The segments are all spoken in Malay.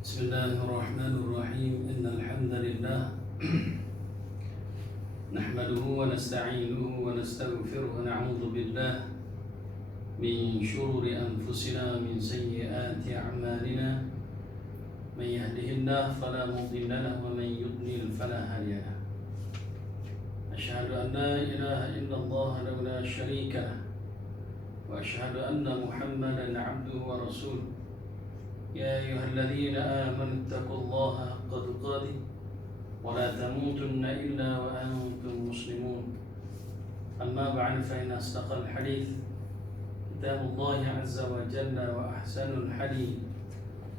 بسم الله الرحمن الرحيم إن الحمد لله نحمده ونستعينه ونستغفره ونعوذ بالله من شرور أنفسنا ومن سيئات أعمالنا من يهده الله فلا مضل له ومن يضلل فلا هادي له أشهد أن لا إله إلا الله وحده لا شريك له وأشهد أن محمدا عبده ورسوله يا أيها الذين آمنوا اتقوا الله حق تقاته ولا تموتن إلا وأنتم مسلمون أما بعد فإن أصدق الحديث كتاب الله عز وجل وأحسن الحديث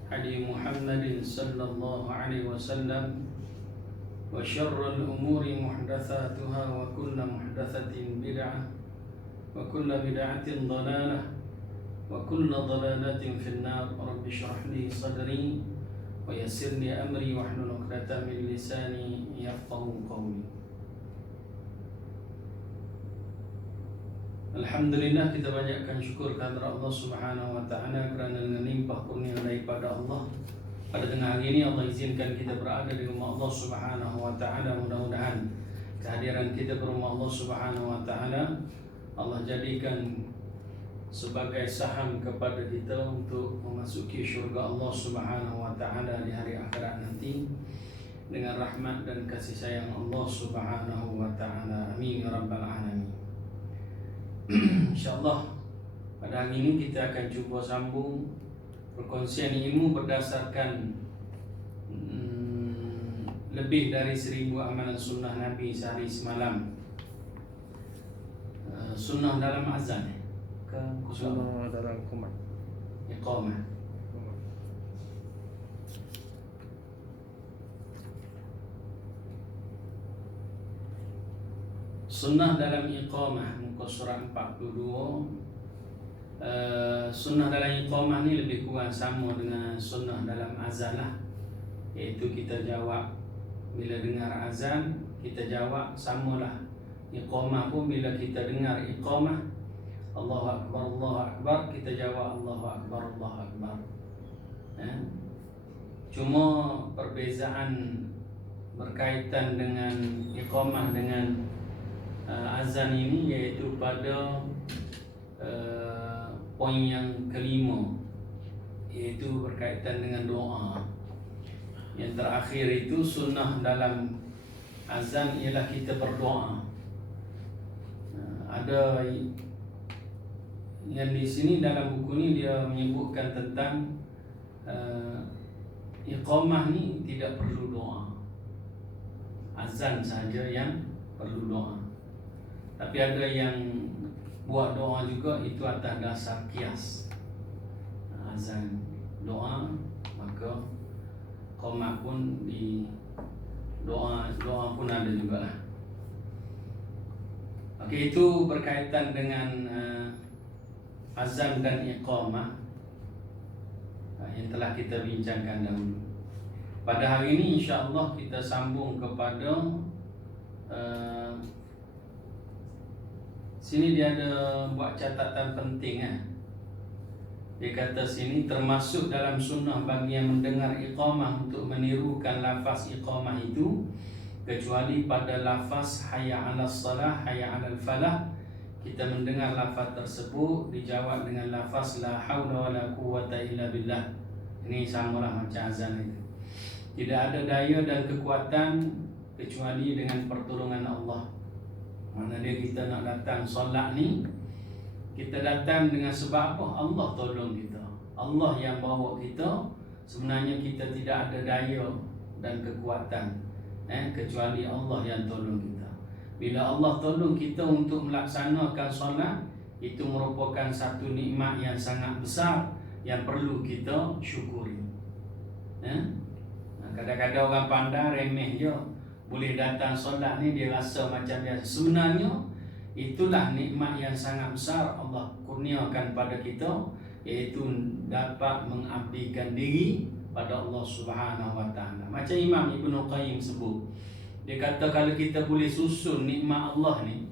حديث محمد صلى الله عليه وسلم وشر الأمور محدثاتها وكل محدثة بدعة وكل بدعة ضلالة وكل ضلالة في النار رب اشرح لي صدري ويسر لي أمري واحلل عقدة من لساني يفقهوا قولي. Alhamdulillah, kita banyakkan syukur kepada Allah Subhanahu wa taala kerana dengan limpah kurnia daripada Allah pada tengah hari ini Allah izinkan kita berada di rumah Allah Subhanahu wa taala. Mudah-mudahan kehadiran kita di rumah Allah Subhanahu wa taala Allah jadikan sebagai saham kepada kita untuk memasuki syurga Allah Subhanahu wa taala di hari akhirat nanti dengan rahmat dan kasih sayang Allah Subhanahu wa taala. Amin ya rabbal alamin. Insyaallah pada hari ini kita akan cuba sambung perkongsian ilmu berdasarkan lebih dari 1000 amalan sunnah Nabi sehari semalam. Sunnah dalam azan Sunnah dalam kumat Iqamah. Sunnah dalam Iqamah muka surat 42. Sunnah dalam Iqamah ni lebih kurang sama dengan sunnah dalam azan lah. Iaitu kita jawab bila dengar azan, kita jawab samalah. Iqamah pun bila kita dengar Iqamah Allahu Akbar, Allahu Akbar, kita jawab Allahu Akbar, Allahu Akbar. Cuma perbezaan berkaitan dengan iqamah dengan azan ini iaitu pada poin yang kelima, iaitu berkaitan dengan doa. Yang terakhir itu sunnah dalam azan ialah kita berdoa. Ada yang di sini dalam buku ni dia menyebutkan tentang iqamah ni tidak perlu doa, azan saja yang perlu doa. Tapi ada yang buat doa juga, itu atas dasar kias. Azan doa, maka iqamah pun di doa pun ada juga lah. Okey, itu berkaitan dengan azan dan iqamah yang telah kita bincangkan dahulu. Pada hari ini insya-Allah kita sambung kepada sini dia ada buat catatan penting . Dia kata sini termasuk dalam sunnah bagi yang mendengar iqamah untuk menirukan lafaz iqamah itu, kecuali pada lafaz hayya 'alas salah, hayya 'alal falah. Kita mendengar lafaz tersebut dijawab dengan lafaz la haula wala quwwata illa billah. Ini samalah macam azan itu. Tidak ada daya dan kekuatan kecuali dengan pertolongan Allah. Mana dia kita nak datang solat ni, kita datang dengan sebab apa? Allah tolong kita. Allah yang bawa kita. Sebenarnya kita tidak ada daya dan kekuatan kecuali Allah yang tolong kita. Bila Allah tolong kita untuk melaksanakan solat, itu merupakan satu nikmat yang sangat besar yang perlu kita syukuri. Kadang-kadang orang pandai remeh je, boleh datang solat ni dia rasa macam biasa. Sebenarnya itulah nikmat yang sangat besar Allah kurniakan pada kita, iaitu dapat mengabdikan diri pada Allah Subhanahu wa taala. Macam Imam Ibnu Qayyim sebut, dia kata kalau kita boleh susun nikmat Allah ni,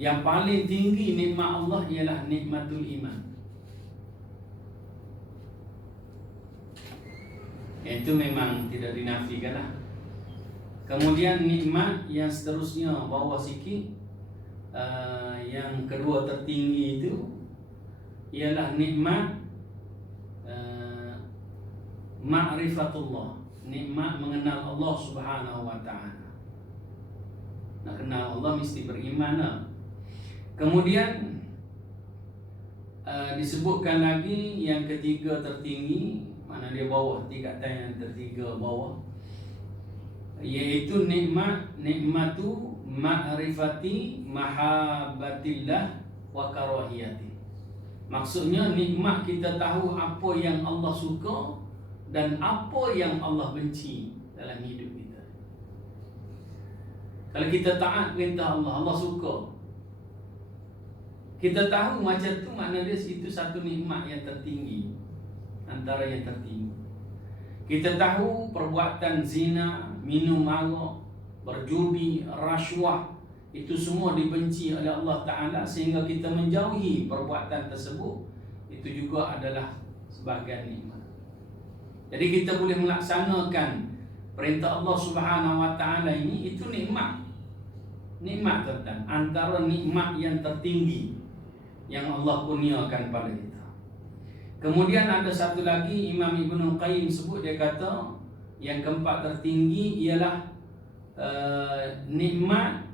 yang paling tinggi nikmat Allah ialah nikmatul iman. Itu memang tidak dinafikan lah. Kemudian nikmat yang seterusnya bawah sikit, yang kedua tertinggi itu ialah nikmat ma'rifatullah, nikmat mengenal Allah Subhanahu wa taala. Nak kenal Allah mesti beriman lah. Kemudian disebutkan lagi yang ketiga tertinggi, mana dia bawah, tingkatan yang tertiga bawah, yaitu nikmatu ma'rifati mahabbatillah wa karahiyati. Maksudnya nikmat kita tahu apa yang Allah suka dan apa yang Allah benci dalam hidup kita. Kalau kita taat perintah Allah, Allah suka. Kita tahu macam tu, makna dia itu satu nikmat yang tertinggi, antara yang tertinggi. Kita tahu perbuatan zina, minum arak, berjudi, rasuah, itu semua dibenci oleh Allah Ta'ala, sehingga kita menjauhi perbuatan tersebut. Itu juga adalah sebahagian nikmat. Jadi kita boleh melaksanakan perintah Allah Subhanahu wa taala ini, itu nikmat. Nikmat tuan-tuan, antara nikmat yang tertinggi yang Allah kurniakan pada kita. Kemudian ada satu lagi, Imam Ibnu Qayyim sebut, dia kata yang keempat tertinggi ialah nikmat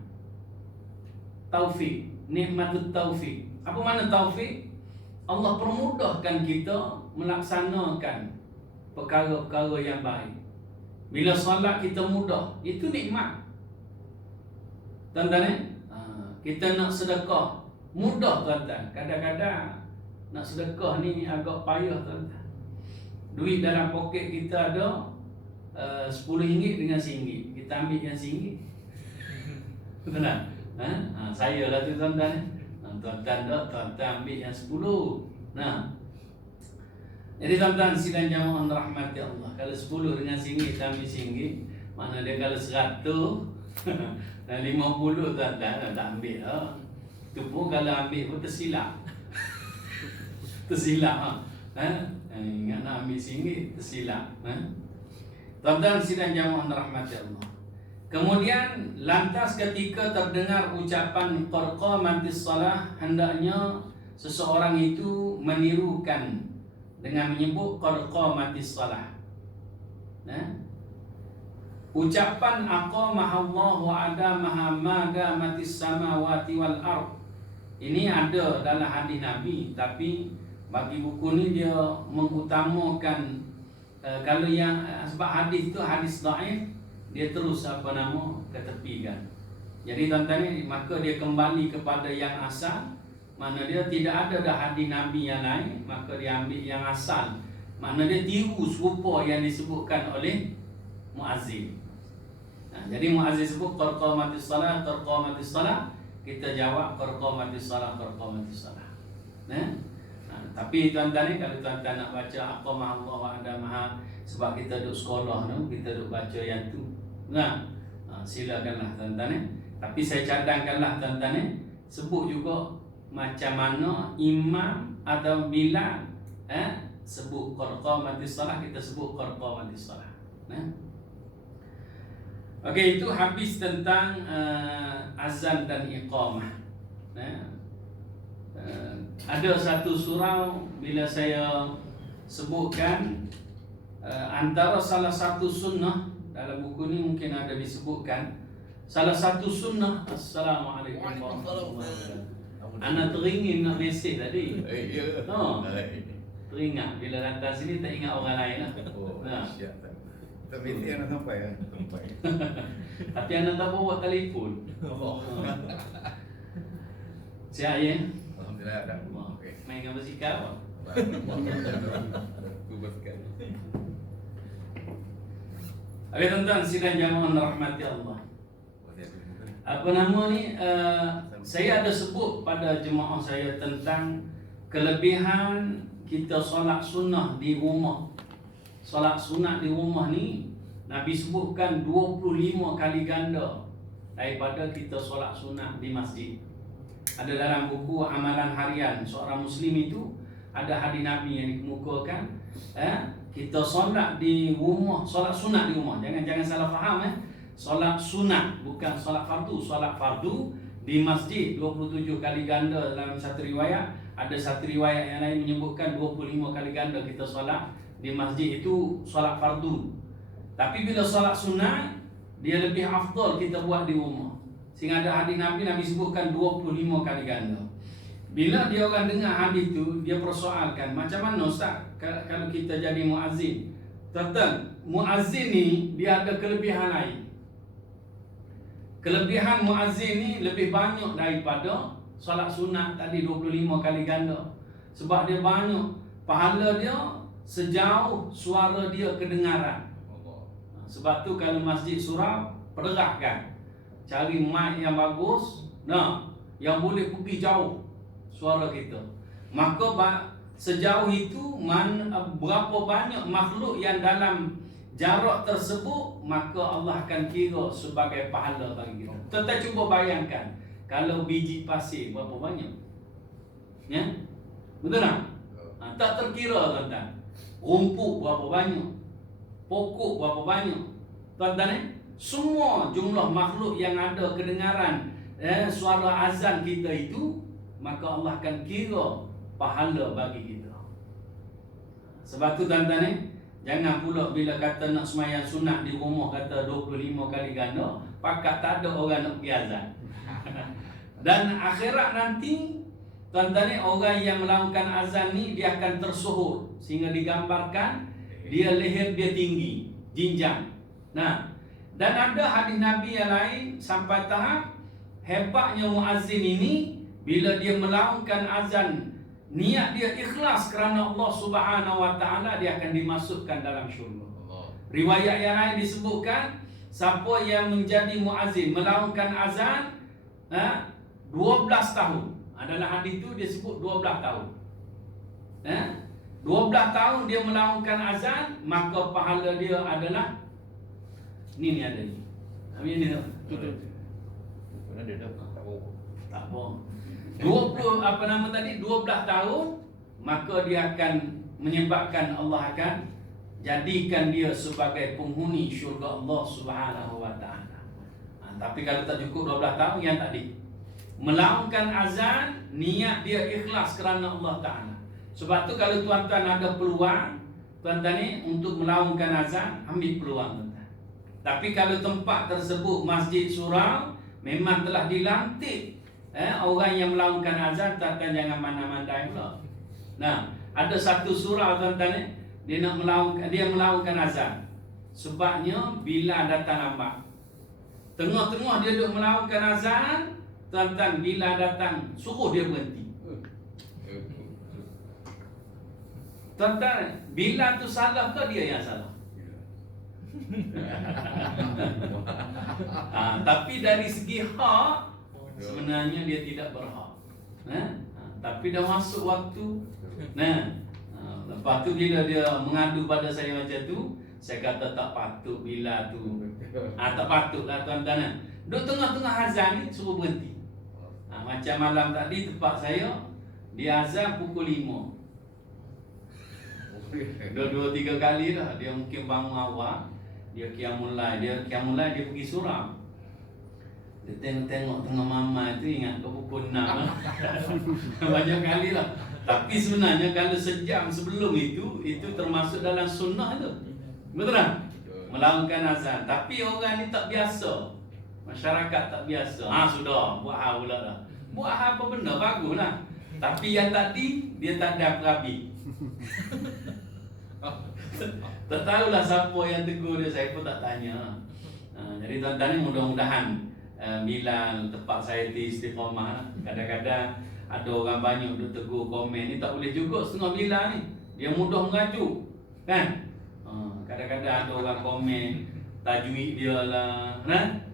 taufik, nikmatut taufik. Apa makna taufik? Allah permudahkan kita melaksanakan perkara-perkara yang baik. Bila solat kita mudah, itu nikmat. Tuan-tuan, kita nak sedekah mudah tuan-tuan. Kadang-kadang nak sedekah ni agak payah tuan-tuan. Duit dalam poket kita ada RM10 dengan RM1. Kita ambil yang RM1. Betul tak? Saya lah tu tuan-tuan. Tuan-tuan tak, tuan-tuan ambil yang RM10. Jadi tuan-tuan sidang jamaah rahmati Allah, kalau 10 dengan RM1 kita ambil RM1, mana dia kalau 100 dan 50 tuan-tuan tak ambil. Itu pun kalau ambil pun tersilap. Tersilap. Ingat nak ambil RM1 tersilap. Tuan-tuan sidang jamaah rahmati Allah. Kemudian lantas ketika terdengar ucapan qarqamatis salah, hendaknya seseorang itu menirukan dengan menyebut qarqamatis salah. Ucapan aqamahallahu adamaha madamatis samawati wal ard, ini ada dalam hadis Nabi, tapi bagi buku ni dia mengutamakan kalau yang sebab hadis tu hadis dhaif, dia terus ketepikan. Jadi tuan-tuan ni, maka dia kembali kepada yang asal, mana dia tidak ada dah hadis Nabi yang lain, maka dia ambil yang asal, mana dia tiru serupa yang disebutkan oleh muazzin. Jadi muazzin sebut qarqamatis salah, qarqamatis salah, kita jawab qarqamatis salah, qarqamatis salah. Tapi tuan-tuan ni, kalau tuan-tuan nak baca aqamahallahu wa adamaha, sebab kita duduk sekolah tu, kita duduk baca yang tu. Silakanlah tuan-tuan ni. Tapi saya cadangkanlah tuan-tuan ni, sebut juga macam mana imam atau bilal sebut qarqamatis salah, kita sebut qarqamatis salah. Okey, itu habis tentang azan dan iqamah. Ada satu surau bila saya sebutkan antara salah satu sunnah dalam buku ni, mungkin ada disebutkan salah satu sunnah. Assalamualaikum warahmatullahi wabarakatuh. Anak teringin nak mesej tadi. Ya. Teringat bila datang sini tak ingat orang lain lah. Siap. Tapi dia nak sampai sampai. Tapi anak tak bawa telefon. Siap ya? Alhamdulillah ada. Okey. Main dengan basikal apa? Okey tuan-tuan sidang jamaah rahmati Allah. Apa nama ni? Saya ada sebut pada jemaah saya tentang kelebihan kita solat sunnah di rumah. Solat sunat di rumah ni Nabi sebutkan 25 kali ganda daripada kita solat sunat di masjid. Ada dalam buku amalan harian seorang Muslim itu, ada hadis Nabi yang dikemukakan, kita solat di rumah, solat sunat di rumah. Jangan salah faham. Solat sunat, bukan solat fardu. Solat fardu di masjid 27 kali ganda dalam satu riwayat. Ada satu riwayat yang lain menyebutkan 25 kali ganda kita solat di masjid, itu solat fardu. Tapi bila solat sunat, dia lebih afdal kita buat di rumah. Sehingga ada hadis Nabi sebutkan 25 kali ganda. Bila dia orang dengar hadis itu, dia persoalkan, macam mana Ustaz kalau kita jadi muazzin? Tuan-tuan, muazzin ni dia ada kelebihan lain. Kelebihan muazzin ni lebih banyak daripada solat sunat tadi 25 kali ganda. Sebab dia banyak, pahala dia sejauh suara dia kedengaran. Sebab tu kalau masjid surau, pergakkan, cari mic yang bagus, yang boleh pergi jauh suara kita. Maka sejauh itu berapa banyak makhluk yang dalam jarak tersebut, maka Allah akan kira sebagai pahala bagi kita. Kita cuba bayangkan, kalau biji pasir berapa banyak? Ya? Betul tak? Tak terkira, tuan-tuan. Rumput berapa banyak? Pokok berapa banyak? Tuan-tuan, semua jumlah makhluk yang ada kedengaran suara azan kita itu, maka Allah akan kira pahala bagi kita. Sebab tu tuan-tuan, jangan pula bila kata nak semayang sunat di rumah kata 25 kali ganda, pakat tak ada orang nak pergi azan. Dan akhirat nanti, tuan-tuan, orang yang melakukan azan ni dia akan tersuhur, sehingga digambarkan dia leher dia tinggi, jinjang. Nah, dan ada hadis Nabi yang lain sampai tahap hebatnya muazzin ini, bila dia melakukan azan, niat dia ikhlas kerana Allah Subhanahu wa taala, dia akan dimasukkan dalam syurga. Riwayat yang lain disebutkan, siapa yang menjadi muazzin melakukan azan 12 tahun. Adalah hadis itu dia sebut 12 tahun. 12 tahun dia melakukan azan, maka pahala dia adalah ni ada ni. Amin ni tu. Ada dah Tak apa. 12 tahun, maka dia akan menyebabkan Allah akan jadikan dia sebagai penghuni syurga Allah Subhanahu wa taala. Tapi kalau tak cukup 12 tahun, yang tadi melakukan azan, niat dia ikhlas kerana Allah taala. Sebab tu kalau tuan-tuan ada peluang, tuan-tuan ni untuk melakukan azan, ambil peluang tuan-tuan. Tapi kalau tempat tersebut masjid surau, memang telah dilantik orang yang melakukan azan, tuan-tuan jangan mana-mana pula. Nah, ada satu surau tuan-tuan, dia melakukan azan. Sebabnya bila datang lambat, tengah-tengah dia duduk melakukan azan, tuan-tuan, bila datang suruh dia berhenti. Tuan-tuan, bila tu salah ke dia yang salah? Tapi dari segi hak, sebenarnya dia tidak berhak. Tapi dah masuk waktu. Lepas tu bila dia mengadu pada saya macam tu, saya kata tak patut bila tu. Tak patutlah tuan-tuan. Duduk tengah-tengah azan ni suruh berhenti. Macam malam tadi tempat saya, dia azan pukul 5. 2-3 kali lah. Dia mungkin bangun awal, dia qiyamul lail, dia pergi surau. Dia tengok tengah mama itu, ingat ke pukul 6 lah. Banyak kali lah. Tapi sebenarnya kalau sejam sebelum itu termasuk dalam sunnah itu. Betul tak? Melakukan azan. Tapi orang ni tak biasa, masyarakat tak biasa. Sudah buat hal pula lah. Buat hal apa benda bagus lah. Tapi yang tadi dia tak ada perabi. Tak tahulah siapa yang tegur dia, saya pun tak tanya. Jadi tuan-tuan ni mudah-mudahan bila tempat saya di Istiqamah, kadang-kadang ada orang banyak duk tegur komen ni, tak boleh juga setengah bila ni. Dia mudah mengajuk, kan? Kadang-kadang ada orang komen tajwid dia lah, kan?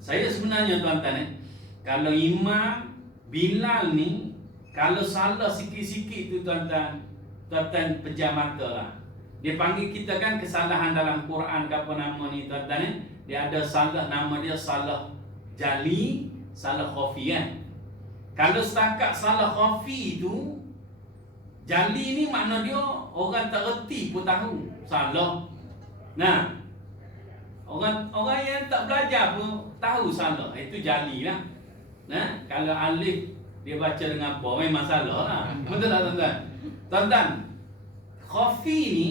Saya sebenarnya tuan-tuan, kalau Imam Bilal ni kalau salah sikit-sikit tu tuan-tuan pejam mata lah. Dia panggil kita kan kesalahan dalam Quran ke apa nama ni tuan-tuan, dia ada salah, nama dia salah jali, salah khafi kan. Kalau setakat salah khafi tu, Jali ni makna dia orang tak reti pun tahu salah. Nah, orang yang tak belajar pun tahu salah. Itu jali lah. Nah, kalau alif dia baca dengan apa memang salah lah. Betul tak tuan-tuan? Tuan-tuan, khafi ni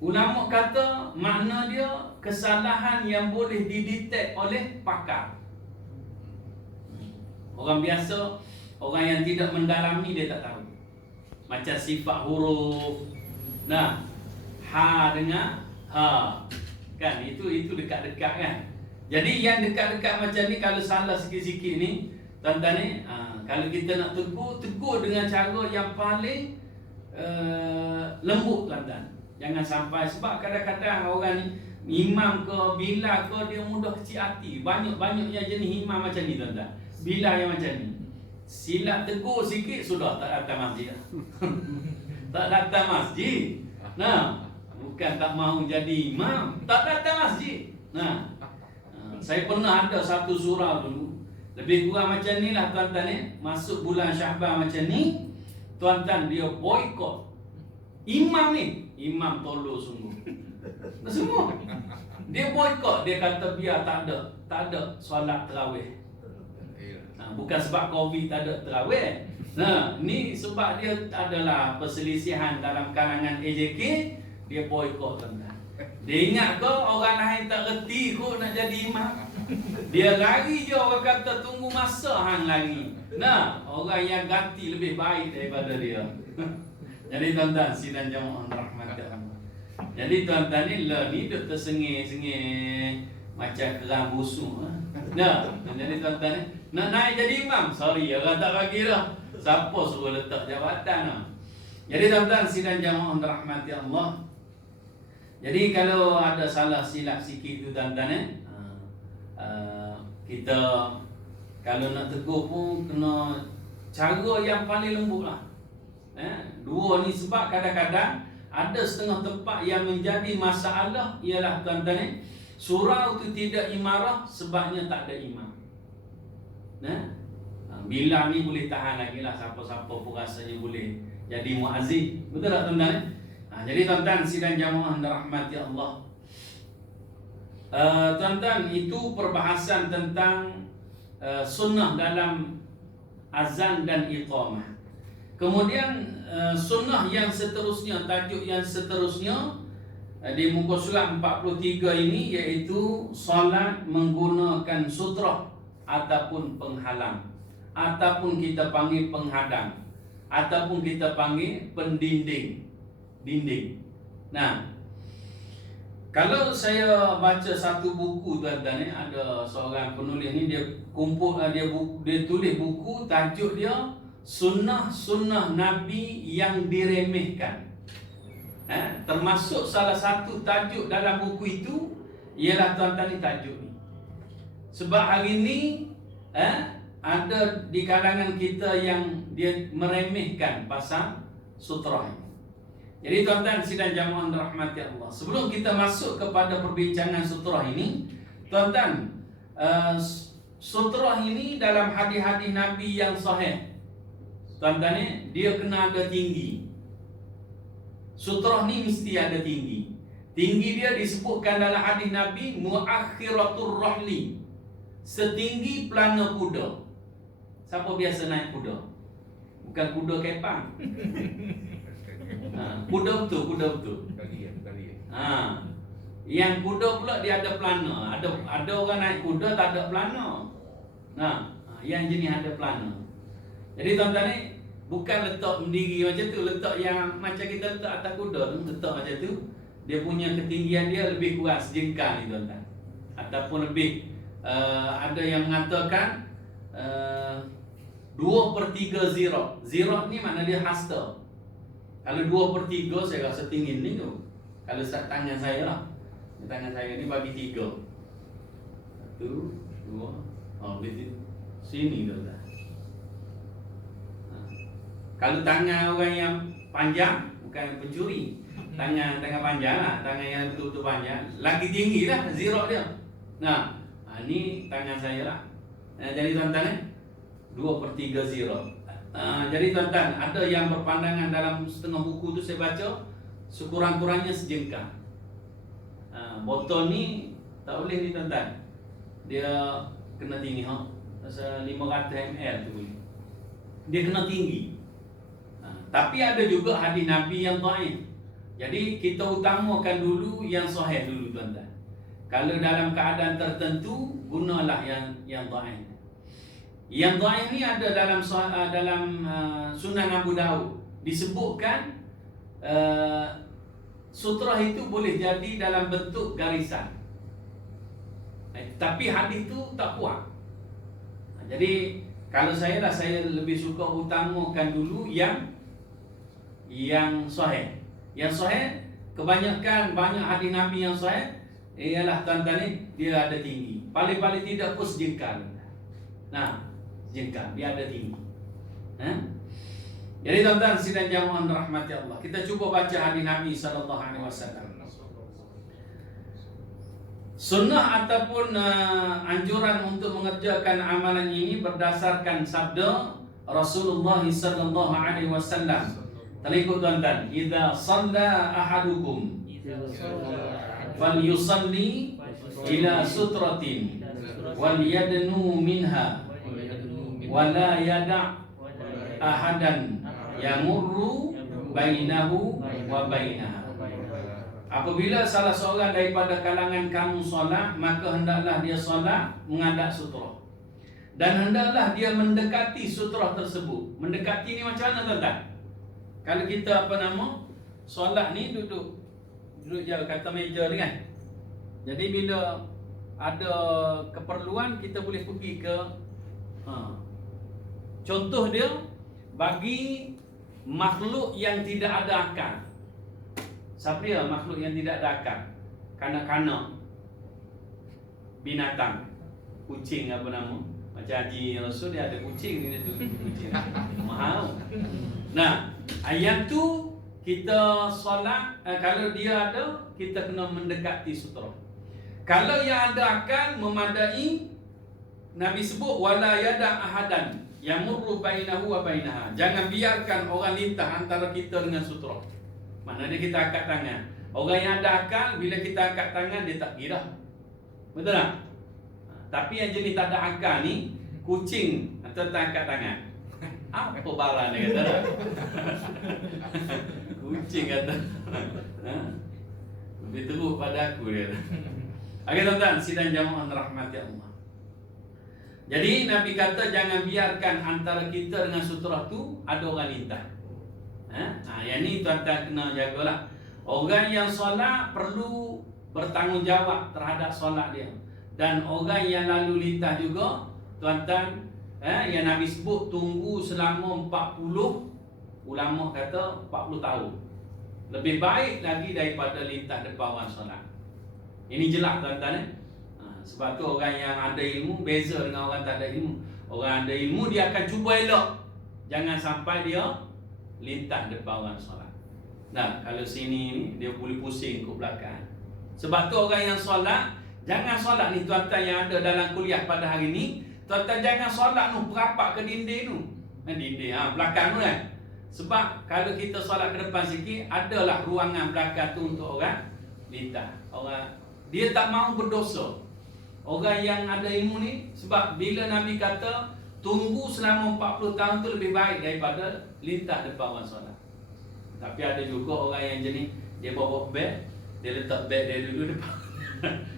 ulama kata makna dia kesalahan yang boleh didetek oleh pakar. Orang biasa, orang yang tidak mendalami dia tak tahu. Macam sifat huruf. Nah, ha dengan ha. Kan itu dekat-dekat kan. Jadi yang dekat-dekat macam ni kalau salah sikit-sikit ni, tuan-tuan ni, kalau kita nak tegur dengan cara yang paling lembut tuan-tuan. Jangan sampai, sebab kadang-kadang orang ni imam ke bila ke dia mudah kecil hati. Banyak-banyaknya jenis imam macam ni tuan-tuan. Bila yang macam ni, silap tegur sikit sudah tak datang masjid. Tak datang masjid. Nah, bukan tak mahu jadi imam, tak datang masjid. Nah, saya pernah ada satu surau dulu, lebih kurang macam ni lah tuan-tuan ni. Masuk bulan Syahban macam ni, tuan-tuan dia boykot imam ni. Imam tolol sungguh. Semua dia boykot. Dia kata biar tak ada solat tarawih. Bukan sebab Covid tak ada tarawih. Nah, ni sebab dia adalah perselisihan dalam kalangan AJK. Dia boykot tuan-tuan. Dia ingat ke orang lain tak reti kot nak jadi imam. Dia lari je, orang kata tunggu masa hang lari. Nah, orang yang ganti lebih baik daripada dia. Jadi tuan-tuan, sidang jamaah rahmat Allah. Jadi tuan-tuan ni lah ni duk tersengih-sengih macam kerang busuk. Nah, jadi tuan-tuan ni nak naik jadi imam, sorry orang tak bagi dah. Siapa suruh letak jabatan lah. Jadi tuan-tuan sidang jamaah rahmati Allah. Jadi kalau ada salah silap sikit tu tuan-tuan kita kalau nak tegur pun kena cara yang paling lembut lah. Dua ni sebab kadang-kadang ada setengah tempat yang menjadi masalah ialah tuan-tuan surau tu tidak imarah sebabnya tak ada imam. Bila ni boleh tahan lagi lah, siapa-siapa pun rasanya boleh jadi muazzin. Betul tak tuan-tuan? Jadi tuan-tuan sidang jamaah rahmati Allah. Tuan-tuan, itu perbahasan tentang sunnah dalam azan dan iqamah. Kemudian sunnah yang seterusnya, tajuk yang seterusnya di muka surat 43 ini iaitu solat menggunakan sutrah ataupun penghalang, ataupun kita panggil penghadang, ataupun kita panggil pendinding, dinding. Nah, kalau saya baca satu buku tuan-tuan ni, ada seorang penulis ni dia kumpul dia tulis buku, tajuk dia Sunnah-sunnah Nabi yang diremehkan. Termasuk salah satu tajuk dalam buku itu ialah tuan-tuan ni tajuk ni. Sebab hari ni ada di kalangan kita yang dia meremehkan pasal sutrah ini. Jadi tuan-tuan sidang jamaah rahmati Allah, sebelum kita masuk kepada perbincangan sutrah ini, tuan-tuan, sutrah ini dalam hadis-hadis Nabi yang sahih, tuan-tuan ni dia kena ada tinggi. Sutrah ni mesti ada tinggi. Tinggi dia disebutkan dalam hadis Nabi muakhiratur rahli, setinggi pelana kuda. Siapa biasa naik kuda? Bukan kuda kepang. Kuda betul. Yang kuda pula dia ada pelana. Ada orang naik kuda tak ada pelana. Yang jenis ada pelana. Jadi tuan-tuan ni bukan letak berdiri macam tu, letak yang macam kita letak atas kuda tu, letak macam tu. Dia punya ketinggian dia lebih kurang sejengkal ni tuan-tuan. Ataupun lebih ada yang mengatakan 2/3 zirah. Zirah ni makna dia hasta. Kalau 2/3 saya rasa tinggi ni tu. Kalau tangan saya lah, tangan saya ni bagi 3. 1, 2, di sini tuan-tuan. Kalau tangan orang yang panjang, bukan pencuri, tangan panjang lah, tangan yang betul-betul panjang, lagi tinggi lah zirah dia. Ni tangan saya lah. Jadi tuan-tuan 2/3 zirah. Jadi tuan-tuan, ada yang berpandangan dalam setengah buku tu saya baca sekurang-kurangnya sejengkal. Botol ni tak boleh ni tuan-tuan. Dia kena tinggi Masa 500 ml tu boleh. Dia kena tinggi. Tapi ada juga hadis Nabi yang dhaif. Jadi kita utamakan dulu yang sahih dulu tuan-tuan. Kalau dalam keadaan tertentu gunalah yang dhaif. Yang dhaif ni ada dalam Sunan Abu Daud disebutkan sutrah itu boleh jadi dalam bentuk garisan. Tapi hadis itu tak kuat. Jadi kalau saya lebih suka utamakan dulu yang sahih. Yang sahih kebanyakan banyak hadis Nabi yang sahih ialah tuan-tuan ni dia ada tinggi. Paling-paling tidak pun sejengkal. Sejengkal dia ada tinggi. Jadi tuan-tuan sidang jamaah rahmati Allah, kita cuba baca hadis Nabi sallallahu alaihi wasallam. Sunnah ataupun anjuran untuk mengerjakan amalan ini berdasarkan sabda Rasulullah sallallahu alaihi wasallam. Terikut tuan-tuan, idza shalla ahadukum falyusalli ila sutratin wal yadnu minha wa la yada' ahadan yamurru bainahu wa bainaha. Apabila salah seorang daripada kalangan kamu solat, maka hendaklah dia solat menghadap sutrah. Dan hendaklah dia mendekati sutrah tersebut. Mendekati ni macam mana tuan-tuan? Kalau kita solat ni duduk jauh kata meja ni kan. Jadi bila ada keperluan kita boleh pergi ke contoh dia bagi makhluk yang tidak ada akal. Siapa dia makhluk yang tidak ada akal? Kanak-kanak, binatang, kucing apa nama? Macam Haji Rasul dia ada kucing, dia tu kucing. Mahal. Nah, ayat tu kita solat, kalau dia ada, kita kena mendekati sutra. Kalau yang ada akal memadai, Nabi sebut wala yada ahadan yamurru bainahu wa bainaha. Jangan biarkan orang lintas antara kita dengan sutra. Maknanya kita angkat tangan. Orang yang ada akal bila kita angkat tangan dia tak kira. Betul tak? Tapi yang jenis tak ada akal ni kucing atau tak angkat tangan. Apa barang dia kata tak? Kucing kata. Lebih teruk pada aku dia. Okey tuan-tuan, sidang jamaah rahmati Allah. Jadi Nabi kata jangan biarkan antara kita dengan sutra tu ada orang lintas. Yang ni tuan-tuan kena jagalah. Orang yang solat perlu bertanggungjawab terhadap solat dia. Dan orang yang lalu lintas juga tuan-tuan yang Nabi sebut tunggu selama 40, ulama kata 40 tahun. Lebih baik lagi daripada lintas depan orang solat. Ini jelas tuan-tuan sebab tu orang yang ada ilmu beza dengan orang tak ada ilmu. Orang ada ilmu dia akan cuba elok. Jangan sampai dia lintas depan orang solat. Nah, kalau sini ni dia boleh pusing ke belakang. Sebab tu orang yang solat, jangan solat ni tuan-tuan yang ada dalam kuliah pada hari ni, tuan-tuan jangan solat tu berapak ke dinding tu. Dinding belakang tu kan. Sebab kalau kita solat ke depan sikit, adalah ruangan belakang tu untuk orang lintas. Orang dia tak mahu berdosa. Orang yang ada ilmu ni, sebab bila Nabi kata tunggu selama 40 tahun tu lebih baik daripada lintas depan orang solat. Tapi ada juga orang yang jenis dia bawa beg, dia letak beg dia dulu depan.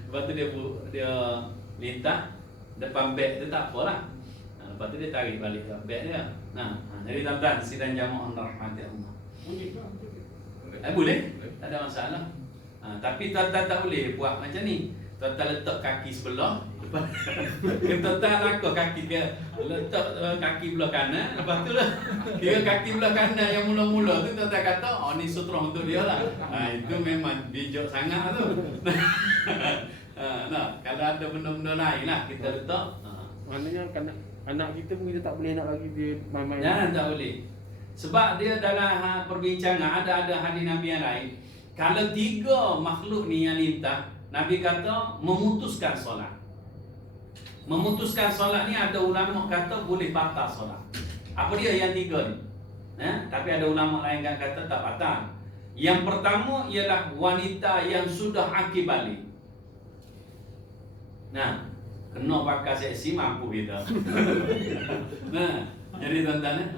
Lepas tu dia lintas depan beg tu tak apalah. Lepas tu dia tarik balik beg dia. Jadi tuan-tuan sidang jamaah rahmati Allah. Boleh? Tak ada masalah. Tapi tuan-tuan tak boleh buat macam ni. Tuan-tuan letak kaki sebelah, tuan-tuan langkah kaki dia, letak kaki belah kanan, lepas tu lah kira kaki belah kanan yang mula-mula tu tuan-tuan kata ni sutra untuk dia lah. Itu memang bijak sangat tu. Kalau ada benda-benda lain lah kita letak. Maknanya anak kita pun kita tak boleh nak lagi dia main-main. Jangan, tak boleh. Sebab dia dalam perbincangan ada hadis Nabi yang lain. Kalau 3 makhluk ni yang lintas, Nabi kata memutuskan solat. Memutuskan solat ni ada ulama kata boleh batal solat. Apa dia yang 3 ni? Tapi ada ulama lain yang kata tak batal. Yang pertama ialah wanita yang sudah akil balik. Nah, kena pakai seksi mampu kita. Nah, jadi tuan-tuan,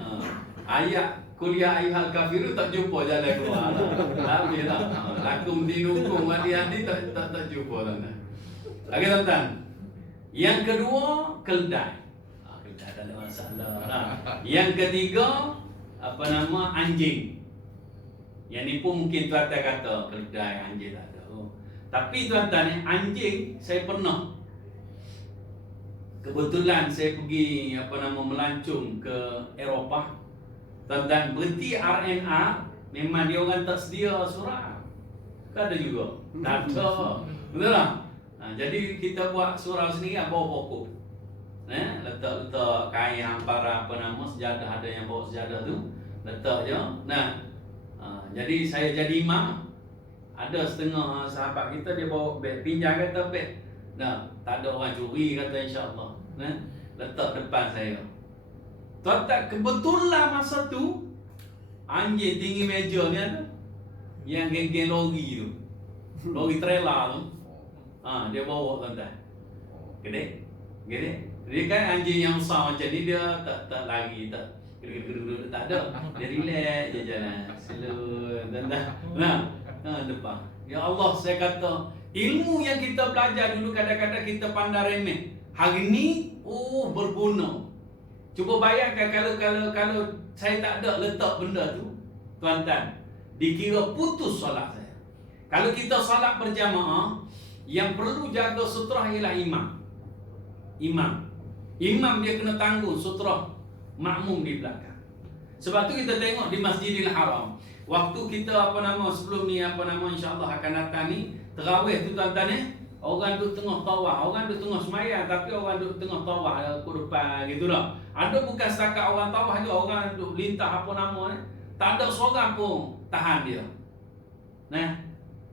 ayat kuliah ayuhal kafiru tak jumpa jalan keluar. Tapi tak. Lakum dinukum hati-hati tak jumpa tuan-tuan. Okey tuan-tuan. Yang kedua, keldai. Keldai tak ada masalah. Nah, yang ketiga, anjing. Yang ni pun mungkin tuan-tuan kata keldai anjing tak ada. Tapi tuan-tuan, anjing saya pernah. Kebetulan saya pergi melancong ke Eropah. Tuan-tuan, berhenti RNA memang dia orang tak sedia surau. Kan ada juga. Tak ada. Betul tak? Jadi kita buat surau sendiri bawa pokok. Letak kain hampara sejadah, ada yang bawa sejadah tu. Letak je. Jadi saya jadi imam. Ada setengah sahabat kita dia bawa beg, pinjam kata beg. Tak ada orang curi kata insya-Allah. Letak depan saya. Tuan-tuan, kebetulan masa tu anjing tinggi meja ni ada. Yang geng-geng lori tu. Lori trailer tu. Dia bawa tuan-tuan. Gede. Dia kan anjing yang besar macam ni, dia tak lari, tak tak ada. Dia relax je jalan. Slow tuan-tuan. Depan. Ya Allah, saya kata ilmu yang kita belajar dulu kadang-kadang kita pandang remeh. Hari ni berguna. Cuba bayangkan kalau saya tak ada letak benda tu, tuan-tuan, dikira putus solat saya. Kalau kita solat berjamaah, yang perlu jaga sutrah ialah imam. Imam dia kena tanggung sutrah makmum di belakang. Sebab tu kita tengok di Masjidil Haram. Waktu kita sebelum ni insya-Allah akan datang ni tarawih tu tuan-tuan orang duduk tengah tawaf, orang duduk tengah semayang tapi orang duduk tengah tawaf ke depan gitu dah. Ada bukan setakat orang tawaf je, orang duduk lintah tak ada seorang pun tahan dia.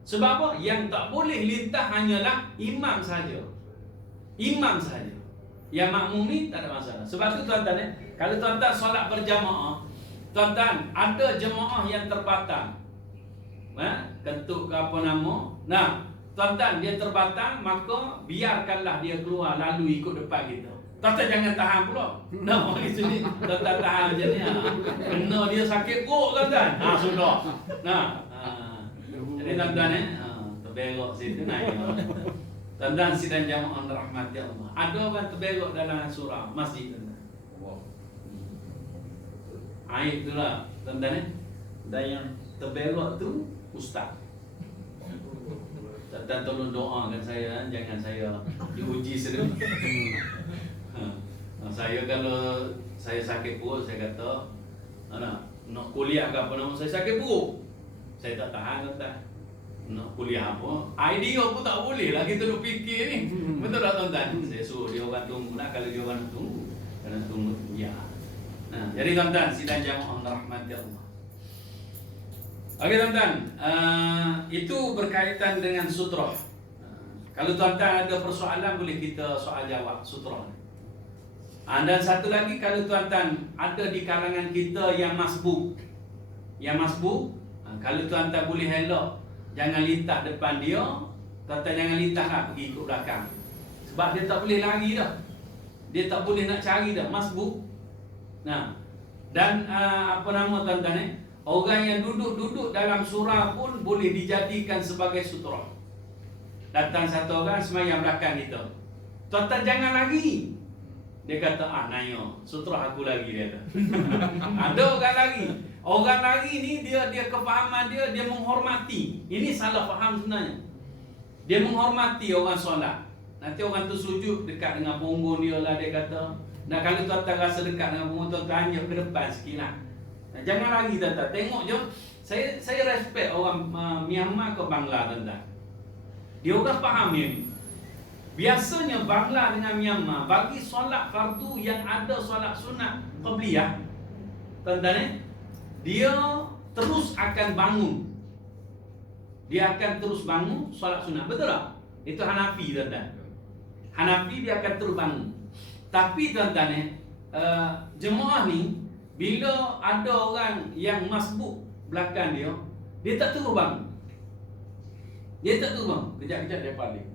Sebab apa? Yang tak boleh lintah hanyalah imam saja. Yang makmum ni tak ada masalah. Sebab tu tuan-tuan kalau tuan-tuan solat berjamaah, tuan-tuan ada jemaah yang terbatal. Kentuk ke tuan-tuan dia terbatal, maka biarkanlah dia keluar lalu ikut depan kita. Tuan-tuan jangan tahan pula. Mari sini tuan-tuan tahan macam ni. Kena dia sakit perut tuan-tuan. Sudah. Jadi tuan-tuan terberok situ naik. Tuan-tuan sidang jamaah rahmati Allah. Ada orang terberok dalam surau masjid tuan-tuan. Aib itulah tuan-tuan. Dan yang terberok tu ustaz. Tuan-tuan tolong doakan saya, jangan saya diuji sedemikian. Saya kalau saya sakit perut, saya kata nak kuliah ke saya sakit perut. Saya tak tahan tuan-tuan. Nak kuliah apa? Idea pun tak boleh lah kita duk fikir ni. Betul tak tuan-tuan? Saya suruh dia orang tunggu lah. Kalau dia orang nak tunggu, kena tunggu ya. Jadi tuan-tuan, sidang jamaah rahmati Allah. Okey tuan-tuan, itu berkaitan dengan sutrah. Kalau tuan-tuan ada persoalan boleh kita soal jawab sutrah. Dan satu lagi, kalau tuan-tuan ada di kalangan kita yang masbuk, kalau tuan-tuan boleh elok, jangan lintas depan dia, tuan-tuan jangan lintas lah pergi ikut belakang. Sebab dia tak boleh lari dah. Dia tak boleh nak cari dah, masbuk. Dan tuan-tuan orang yang duduk dalam surau pun boleh dijadikan sebagai sutrah. Datang satu orang semayang belakang kita. Tuan-tuan jangan lari. Dia kata, Naya, sutrah aku lagi, dia kata. Ada orang lari. Orang lari ni dia kefahaman dia menghormati. Ini salah faham sebenarnya. Dia menghormati orang solat. Nanti orang tu sujud dekat dengan punggung dia lah, dia kata. Kalau tuan-tuan rasa dekat dengan punggung, tuan-tuan hanya ke depan sikit lah. Jangan lagi tuan-tuan. Tengok je. Saya respect orang Myanmar ke Bangla tuan-tuan. Dia orang faham ni. Biasanya Bangla dengan Myanmar bagi solat fardu yang ada solat sunat qabliyah, tuan-tuan dia terus akan bangun. Dia akan terus bangun solat sunat. Betul tak? Itu Hanafi tuan-tuan. Hanafi dia akan terus bangun. Tapi tuan-tuan jemaah ni bila ada orang yang masbuk belakang dia, dia tak terus bangun. Dia tak terus bangun. Kejap-kejap dia balik.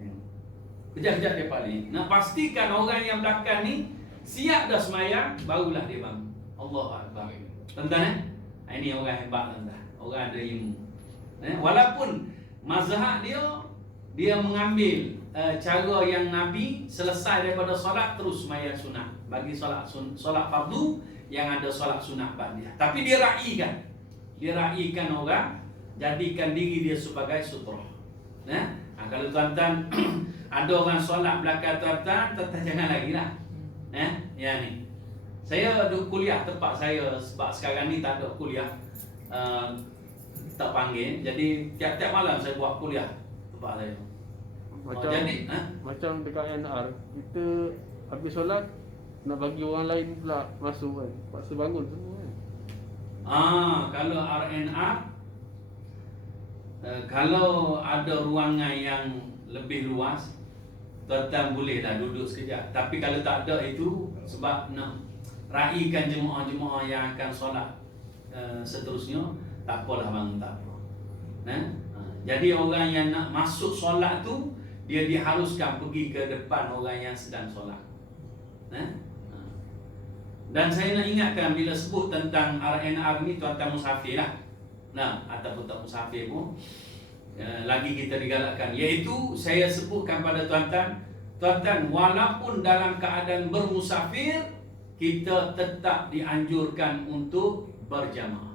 Kejap-kejap dia balik. Nak pastikan orang yang belakang ni siap dah semayang, barulah dia bangun. Allah Akbar. Tuan-tuan ini orang hebat tuan-tuan. Orang ada ilmu. Walaupun mazhab dia mengambil cara yang Nabi selesai daripada solat terus semayang sunat. Bagi solat fardu yang ada solat sunat ba'diyah. Tapi dia raikan. Dia raikan orang, jadikan diri dia sebagai sutrah. Kalau tuan-tuan ada orang solat belakang tuan-tuan, jangan lagi lah. Ya ni. Saya duduk kuliah tempat saya sebab sekarang ni tak ada kuliah. Tak panggil. Jadi tiap-tiap malam saya buat kuliah tempat saya. Macam Jadi macam dekat NR, kita habis solat nak bagi orang lain pula masuk kan. Paksa bangun semua kan. Kalau RNR, kalau ada ruangan yang lebih luas, tuan-tuan bolehlah duduk sekejap. Tapi kalau tak ada itu, sebab nak raikan jemaah-jemaah yang akan solat seterusnya, tak apalah bangun, tak apa. Jadi orang yang nak masuk solat tu, dia diharuskan pergi ke depan orang yang sedang solat. Dan saya nak ingatkan bila sebut tentang RNR ni, tuan-tuan musafir lah. Ataupun tak musafir pun, lagi kita digalakkan. Iaitu saya sebutkan pada tuan-tuan, walaupun dalam keadaan bermusafir, kita tetap dianjurkan untuk berjamaah.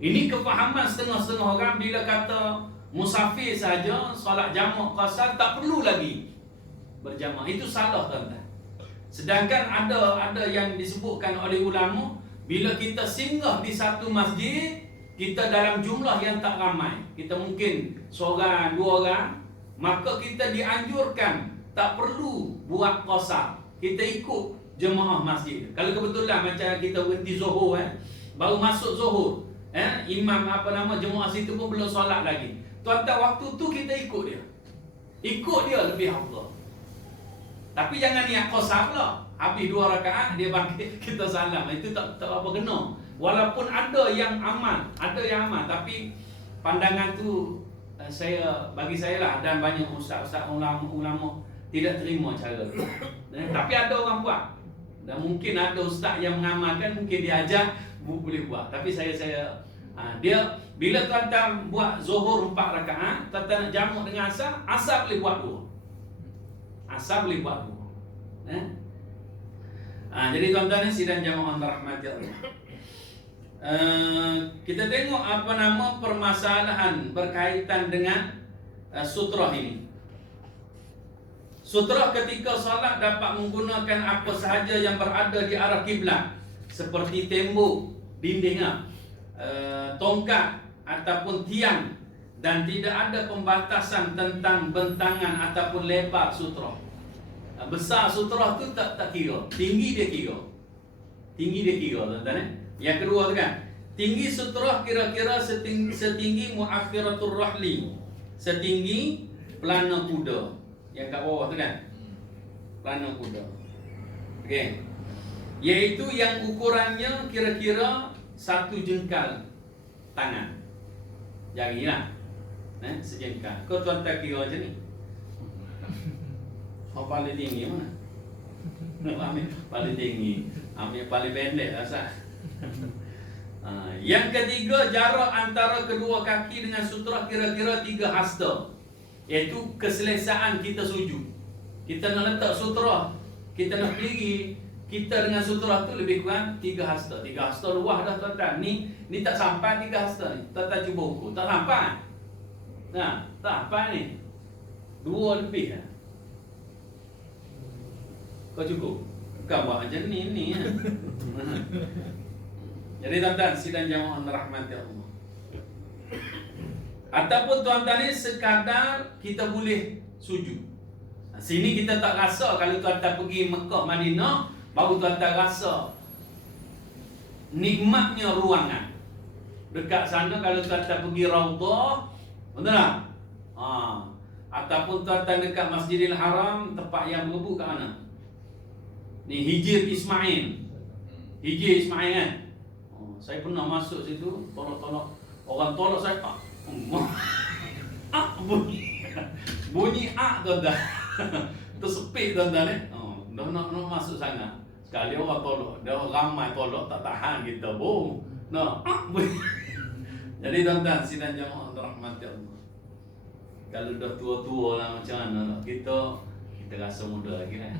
Ini kefahaman setengah-setengah orang bila kata musafir saja solat jamak qasar tak perlu lagi berjamaah. Itu salah tuan-tuan. Sedangkan ada yang disebutkan oleh ulama, bila kita singgah di satu masjid, kita dalam jumlah yang tak ramai, kita mungkin seorang, dua orang, maka kita dianjurkan tak perlu buat qasar. Kita ikut jemaah masjid. Kalau kebetulan macam kita berhenti Zuhur, baru masuk Zuhur, imam jemaah situ pun belum solat lagi, tuan-tuan, waktu tu kita ikut dia. Ikut dia lebih afdal. Tapi jangan niat qasar pula. Habis 2 rakaat dia bangkit, kita salam. Itu tak apa kena. Walaupun ada yang aman, tapi pandangan tu bagi saya lah, dan banyak ustaz-ustaz ulama tidak terima cara tu. Tapi ada orang buat. Dan mungkin ada ustaz yang mengamalkan, mungkin dia ajar boleh buat. Tapi dia bila tuan-tuan buat Zuhur 4 rakaat, tuan-tuan nak jamak dengan asar boleh buat 2. Asar boleh buat 2. Jadi tuan-tuan ni sidang jamaah rahmati Allah. Kita tengok permasalahan berkaitan dengan sutrah ini. Sutrah ketika solat dapat menggunakan apa sahaja yang berada di arah kiblat, seperti tembok, dinding, tongkat ataupun tiang, dan tidak ada pembatasan tentang bentangan ataupun lebar sutrah. Besar sutrah tu tak kira, tinggi dia kira. Tuan-tuan. Yang kedua tu kan, tinggi sutrah kira-kira setinggi muakhiratul rahli, setinggi pelana kuda. Yang kat bawah tu kan, pelana kuda. Okey. Iaitu yang ukurannya kira-kira 1 jengkal tangan. Jari lah. Sejengkal. Kau tuan-tuan kira macam ni. Paling tinggi mana? Ambil paling tinggi, ambil paling pendek asal. Yang ketiga, jarak antara kedua kaki dengan sutrah kira-kira 3 hasta, iaitu keselesaan kita sujud. Kita nak letak sutrah, kita nak berdiri, kita dengan sutrah tu lebih kurang 3 hasta. 3 hasta luah dah tuan-tuan. Ni tak sampai 3 hasta ni. Tuan-tuan cuba ukur, tak sampai. Tak sampai ni. 2 lebih lah. Kau cukup? Kau buat macam ni ya. Jadi tuan-tuan, sidang jamaah rahmati Allah. Ataupun tuan-tuan ni sekadar kita boleh sujud. Sini kita tak rasa. Kalau tuan-tuan pergi Mekah, Madinah, baru tuan-tuan rasa nikmatnya ruangan. Dekat sana kalau tuan-tuan pergi Raudhah, betul tak? Ataupun tuan-tuan dekat Masjidil Haram, tempat yang berebut kat mana? Ni Hijir Ismail kan? Saya pernah masuk situ, tolak-tolak. Orang tolak saya, bunyi tuan-tuan. Tersepit tuan-tuan dah nak masuk sana. Sekali orang tolak, dah ramai tolak tak tahan kita. Boom. Bunyi. Jadi tuan-tuan, sidang jamaah rahmati Allah. Kalau dah tua-tua lah macam mana kita rasa muda lagi kan.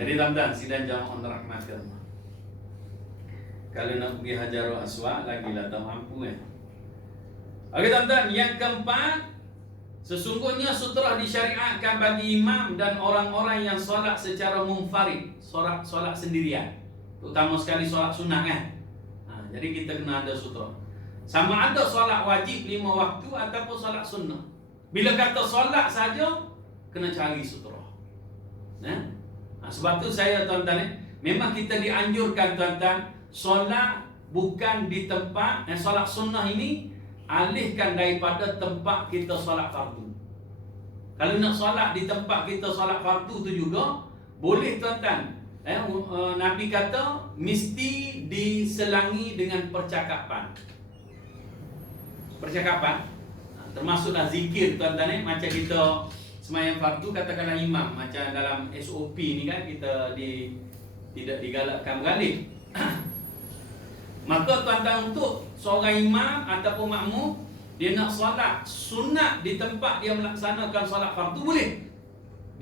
Jadi tuan-tuan, sidang jamaah rahmati Allah. Kalau nak pergi Hajarul Aswad lagilah tak mampu kan. Okey tuan-tuan, yang keempat, sesungguhnya sutrah disyariatkan bagi imam dan orang-orang yang solat secara munfarid, solat sendirian, terutama sekali solat sunat kan. Jadi kita kena ada sutrah. Sama ada solat wajib 5 waktu ataupun solat sunnah. Bila kata solat saja, kena cari sutrah. Sebab tu saya tuan-tuan, memang kita dianjurkan tuan-tuan, solat bukan di tempat solat sunnah ini alihkan daripada tempat kita solat fardu. Kalau nak solat di tempat kita solat fardu tu juga boleh tuan-tuan. Nabi kata mesti diselangi dengan percakapan. Termasuklah zikir tuan-tuan macam kita sembahyang fardu, katakanlah imam macam dalam SOP ni kan, kita tidak digalakkan beralih. Maka tuan-tuan, untuk seorang imam ataupun makmum, dia nak solat sunat di tempat dia melaksanakan solat fardu boleh.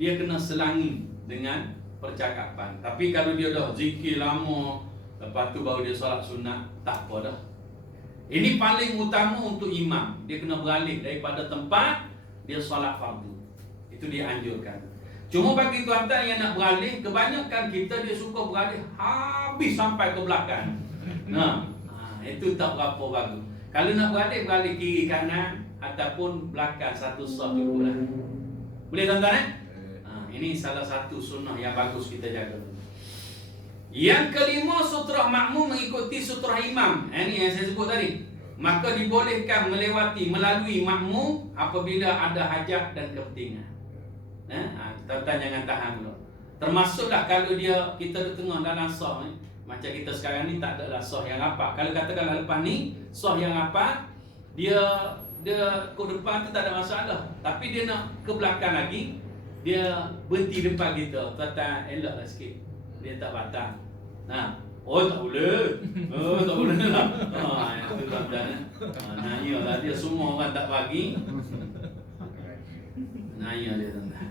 Dia kena selangi dengan percakapan. Tapi kalau dia dah zikir lama, lepas tu baru dia solat sunat, tak apa dah. Ini paling utama untuk imam. Dia kena beralih daripada tempat dia solat fardu. Itu dianjurkan. Cuma bagi tuan-tuan yang nak beralih, kebanyakan kita dia suka beralih habis sampai ke belakang. Itu tak berapa bagus. Kalau nak beralih kiri kanan ataupun belakang, satu saf cukup lah. Boleh tuan-tuan ini salah satu sunnah yang bagus kita jaga. Yang kelima, sutrah makmum mengikuti sutrah imam. Ini yang saya sebut tadi. Maka dibolehkan melalui makmum apabila ada hajat dan kepentingan. Tuan-tuan jangan tahan dulu. Termasuklah kalau kita tengah dalam sah ni, macam kita sekarang ni tak ada sah yang rapat. Kalau katakanlah lepas ni sah yang rapat, dia ke depan tu tak ada masalah. Tapi dia nak ke belakang lagi, dia berhenti depan kita. Tuan-tuan elaklah sikit. Dia tak batang. Tak boleh. Tak boleh lah. Itu tuan-tuan. Nanya lah dia, semua orang tak bagi. Nanya dia tuan-tuan.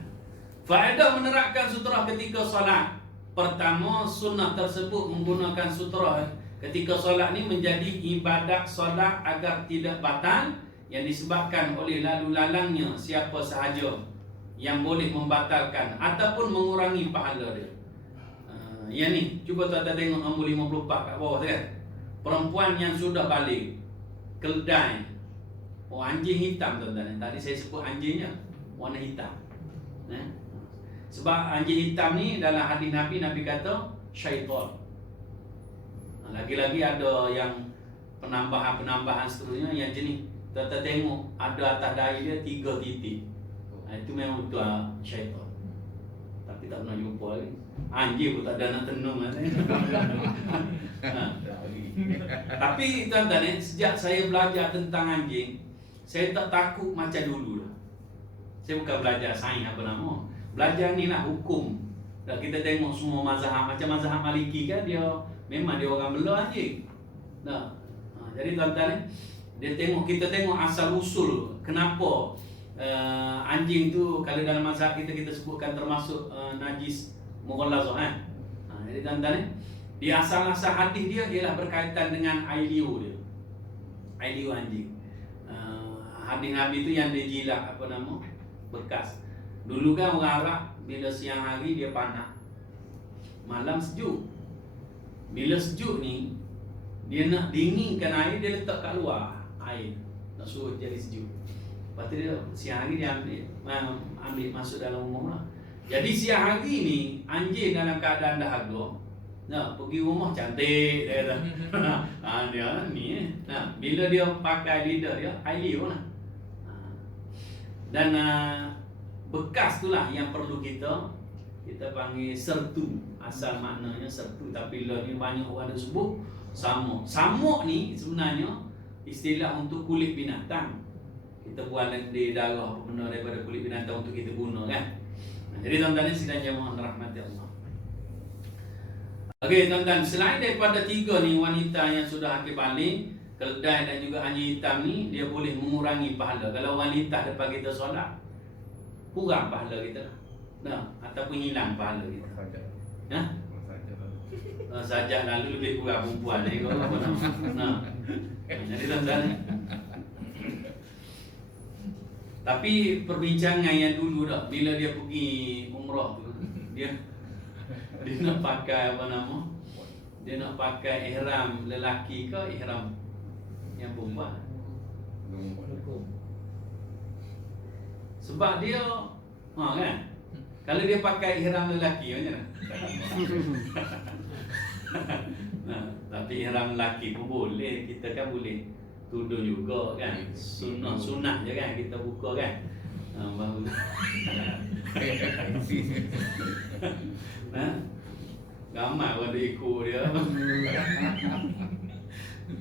Faedah menerapkan sutrah ketika solat. Pertama, sunnah tersebut menggunakan sutrah ketika solat ni menjadi ibadat solat agar tidak batal, yang disebabkan oleh lalu lalangnya siapa sahaja yang boleh membatalkan ataupun mengurangi pahala dia. Yang ni, cuba tuan-tuan tengok nombor 54 kat bawah tu kan. Perempuan yang sudah balik, keldai, anjing hitam tuan-tuan. Tadi saya sebut anjingnya warna hitam. Sebab anjing hitam ni dalam hadis Nabi kata syaitan. Lagi-lagi ada yang penambahan seterusnya yang jenis. Tuan-tuan tengok ada atas dahi dia 3 titik. Itu memang betul syaitan. Tapi tak pernah jumpa lagi. Anjing pun tak ada nak tenung kan. Tapi tuan-tuan, sejak saya belajar tentang anjing, saya tak takut macam dulu lah. Saya bukan belajar sains apa nama. Belajar ni lah hukum. Dan kita tengok semua mazhab, macam mazhab Maliki kan, dia memang dia orang bela anjing. Jadi tuan-tuan, kita tengok asal usul kenapa anjing tu kalau dalam mazhab kita sebutkan termasuk najis mughallazah kan. Jadi tuan-tuan, di asal-asal hadis dia ialah berkaitan dengan air liur dia. Air liur anjing. Hadis Nabi tu yang dia jilat bekas. Dulu kan orang Arab bila siang hari dia panas, malam sejuk. Bila sejuk ni, dia nak dinginkan air, dia letak kat luar air, nak suruh jadi sejuk. Lepas tu dia siang hari dia ambil masuk dalam rumah lah. Jadi siang hari ni anjing dalam keadaan dahaga, pergi rumah cantik dia kata. Dia ni bila dia pakai lidah dia air liur lah. Dan bekas itulah yang perlu kita panggil sertu. Asal maknanya sertu, tapi bila ni banyak orang sebut Samuk. Samuk ni sebenarnya istilah untuk kulit binatang. Kita buat di darah apa benda daripada kulit binatang untuk kita guna kan. Jadi tuan-tuan ni sidang jemaah rahmati Allah. Okey tuan-tuan, selain daripada 3 ni wanita yang sudah akil balik, keledai dan juga anjing hitam ni, dia boleh mengurangi pahala. Kalau wanita depan kita solat, kurang pahala kita. Nah, ataupun hilang pahala kita. Saja. Ha? Saja. Sajak lalu lebih kurang perempuan ni kau apa nama. Nah. Jadi tuan-tuan. Tapi perbincangan yang dulu dah, bila dia pergi umrah tu, dia nak pakai apa nama? Dia nak pakai ihram lelaki ke ihram yang perempuan? Sebab dia kan? Kalau dia pakai ihram lelaki macam mana? Nah, tapi ihram lelaki pun boleh, kita kan boleh tudung juga kan. Sunat je kan kita buka kan. Baru. Nah, ramai orang dia ikut dia.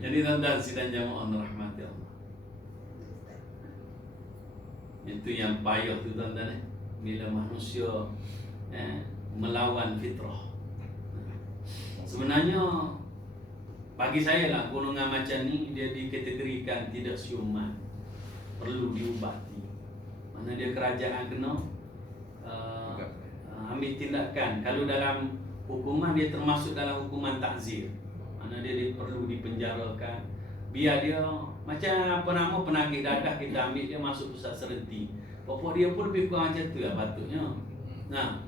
Jadi tuan-tuan sidang jemaah rahmati Allah. Itu yang payah tu tuan-tuan bila manusia melawan fitrah. Sebenarnya bagi saya lah golongan macam ni dia dikategorikan tidak siuman, perlu diubati. Mana dia kerajaan kena ambil tindakan. Kalau dalam hukuman dia termasuk dalam hukuman takzir. Mana dia perlu dipenjarakan. Biar dia macam apa nama penagih dadah kita ambil dia masuk pusat serenti. Pokok dia pun lebih kurang macam tu lah patutnya. Nah.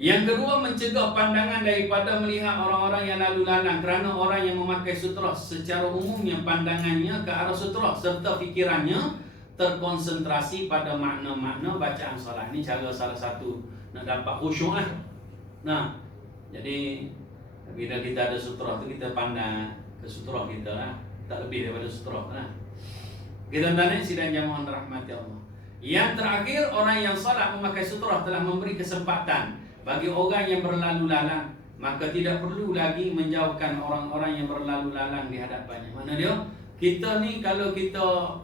Yang kedua, mencegah pandangan daripada melihat orang-orang yang lalu lalang, kerana orang yang memakai sutra secara umumnya pandangannya ke arah sutra serta fikirannya terkonsentrasi pada makna-makna bacaan solat. Ini cara salah satu nak dapat khusyuk lah. Nah, jadi bila kita ada sutra tu kita pandang ke sutra kita lah, tak lebih daripada sutra lah. Kita tanya sidang jamaah rahmati Allah. Yang terakhir, orang yang solat memakai sutra telah memberi kesempatan bagi orang yang berlalu lalang, maka tidak perlu lagi menjauhkan orang-orang yang berlalu lalang di hadapannya. Mana dia? Kita ni kalau kita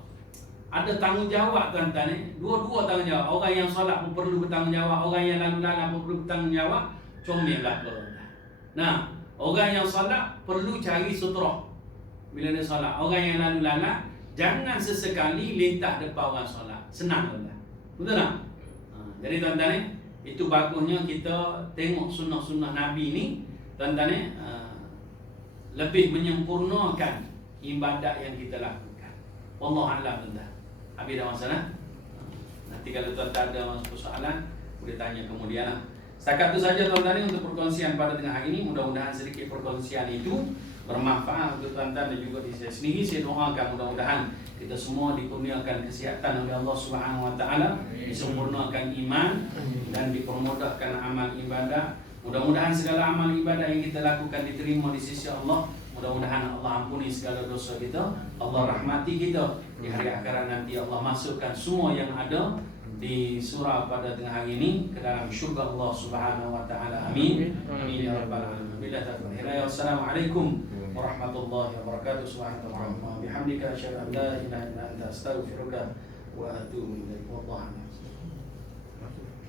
ada tanggungjawab tuan-tuan ni, dua-dua tanggungjawab. Orang yang solat pun perlu bertanggungjawab, orang yang lalu lalang pun perlu bertanggungjawab. Comel lah tuan. Nah, orang yang solat perlu cari sutra bila dia solat. Orang yang lalu lalang jangan sesekali lintas depan orang solat. Senang tuan-tuan. Betul tak? Jadi tuan-tuan ni, itu bagusnya kita tengok sunnah-sunnah Nabi ni tuan-tuan ni lebih menyempurnakan ibadat yang kita lakukan. Wallahu a'lam tuan-tuan. Habis dah masalah. Nanti kalau tuan-tuan ada soalan boleh tanya kemudian lah. Setakat itu saja tuan-tuan ni untuk perkongsian pada tengah hari ini. Mudah-mudahan sedikit perkongsian itu bermanfaat untuk tuan-tuan dan juga diri saya sendiri. Saya doakan mudah-mudahan kita semua dikurniakan kesihatan oleh Allah Subhanahu wa taala, disempurnakan iman dan dipermudahkan amal ibadah. Mudah-mudahan segala amal ibadah yang kita lakukan diterima di sisi Allah. Mudah-mudahan Allah ampuni segala dosa kita, Allah rahmati kita di hari akhirat nanti. Allah masukkan semua yang ada di surah pada tengah hari ini ke dalam syurga Allah Subhanahu wa taala. Amin. Amin ya rabbal alamin. Billahi taufiq. Wassalamualaikum warahmatullahi wabarakatuh. Subhanallah wa bihamdika asyhadu an la ilaha illa anta astaghfiruka wa atubu ilaik. Wallahu a'lam.